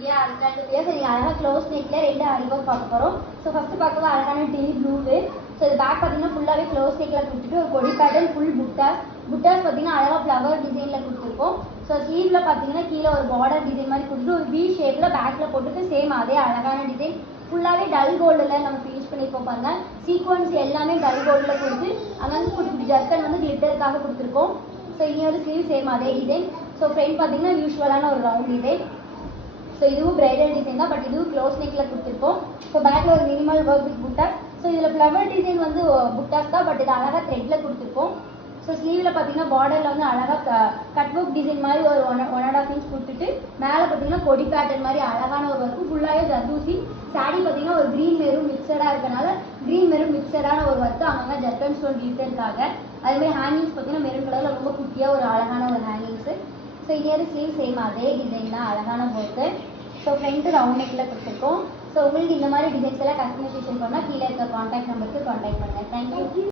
சரி அழகாக க்ளோஸ் நெக்கில் 2 ஆரி ஒர்க் பார்க்க போகிறோம். ஸோ ஃபஸ்ட்டு பார்க்கறது அழகான டீப் ப்ளூவு. ஸோ இது பேக் பார்த்தீங்கன்னா ஃபுல்லாகவே க்ளோஸ் நெக்கில் கொடுத்துட்டு ஒரு கொடி பேட்டர்ன் ஃபுல் புட்டாஸ் பார்த்தீங்கன்னா அழகாக ஃப்ளவர் டிசைனில் கொடுத்துருக்கோம். ஸோ ஸ்லீவில் பார்த்தீங்கன்னா கீழே ஒரு பார்டர் டிசைன் மாதிரி கொடுத்துட்டு ஒரு வி ஷேப்பில் பேக்கில் போட்டுட்டு சேம் அதே அழகான டிசைன் ஃபுல்லாகவே டல் கோல்டில் நம்ம ஃபினிஷ் பண்ணியிருக்கோம் பாருங்க. சீக்வன்ஸ் எல்லாமே டல் கோல்டில் கொடுத்து அங்கங்கே குட்டி குட்டி ஜர்க்கன் வந்து கிளிட்டருக்காக கொடுத்துருக்கோம். ஸோ இனி ஒரு ஸ்லீவ் சேம் அதே டிசைன். ஸோ ஃப்ரண்ட் பார்த்தீங்கன்னா யூஸ்வலான ஒரு ரவுண்ட் டிசைன். ஸோ இதுவும் பிரைடல் டிசைன் தான், பட் இதுவும் க்ளோஸ் நெக்கில் கொடுத்துருக்கோம். ஸோ பேக்கில் ஒரு minimal work with buttas. So இதில் ஃப்ளவர் டிசைன் வந்து புட்டாஸ் தான், பட் இது அழகாக த்ரெட்டில் கொடுத்துருக்கோம். ஸோ ஸ்லீவில் பார்த்தீங்கன்னா பார்டரில் வந்து அழகாக கட் ஒர்க் டிசைன் மாதிரி ஒரு 1.5 இன்ச் கொடுத்துட்டு மேலே பார்த்தீங்கன்னா கொடி பேட்டர்ன் மாதிரி அழகான ஒரு ஒர்க்கு ஃபுல்லாகவே ஜர்தூசி. சாரீ பார்த்தீங்கன்னா ஒரு க்ரீன் மெரூன் மிக்சடாக இருக்கனால க்ரீன் மெரூன் மிக்சடான ஒரு ஒர்க்கு அங்கங்கே ஜர்க்கன் ஸ்டோன் கிளிட்டருக்காக. அதேமாதிரி ஹேங்கிங்ஸ் பார்த்தீங்கன்னா மெரூன் கலரில் ரொம்ப குட்டியாக ஒரு அழகான ஒரு ஹேங்கிங்ஸு. ஸோ இனியாவது ஸ்லீவ் சேம் அதே டிசைன் தான், அழகான ஒர்க்கு. ஸோ ஃப்ரண்ட்டு ரவுண்ட் நெக்கில் கொடுத்துருக்கோம். ஸோ உங்களுக்கு இந்த மாதிரி டிசைன்ஸ் எல்லாம் கஸ்டமைசேஷன் பண்ணால் கீழே இருக்க காண்டாக்ட் நம்பருக்கு காண்டாக்ட் பண்ணுங்கள். தேங்க்யூ.